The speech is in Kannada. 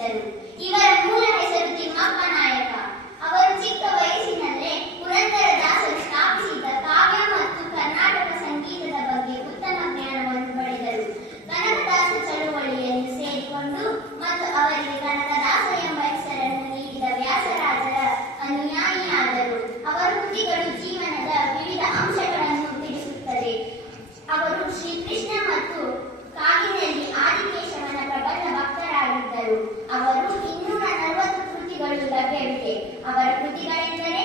ನಡೆಸಿದರು. ಇವರ ಮೂಲ ಹೆಸರು ತಿಮ್ಮಪ್ಪ ನಾಯಕ. ಅವರು ಚಿಕ್ಕ ವಯಸ್ಸಿನಲ್ಲೇ ಪುರಂದರದಾಸರು ಸ್ಥಾಪಿಸಿದ ಕಾವ್ಯ ಮತ್ತು ಕರ್ನಾಟಕ ಸಂಗೀತದ ಬಗ್ಗೆ ಉತ್ತಮ ಜ್ಞಾನವನ್ನು ಪಡೆದರು. ಕನಕದಾಸ ಚಳುವಳಿಯಲ್ಲಿ ಸೇರಿಕೊಂಡು ಮತ್ತು ಅವರಿಗೆ ಕನಕದಾಸ ಎಂಬ ಹೆಸರನ್ನು ನೀಡಿದ ವ್ಯಾಸರಾಜರ ಅನುಯಾಯಿಯಾದರು. ಅವರ ಕೃತಿಗಳು ಜೀವನದ ವಿವಿಧ ಅಂಶಗಳನ್ನು ತಿಳಿಸುತ್ತದೆ. ಅವರು ಶ್ರೀಕೃಷ್ಣ ಮತ್ತು ಕಾಗಿನೆಲ್ಲಿ ಆದಿಕೇಶವನ ಪ್ರಬಲ ಭಕ್ತರಾಗಿದ್ದರು. ಅವರು 240 ಕೃತಿಗಳು ಲಭ್ಯವಿದೆ. ಅವರ ಕೃತಿಗಳೆಂದರೆ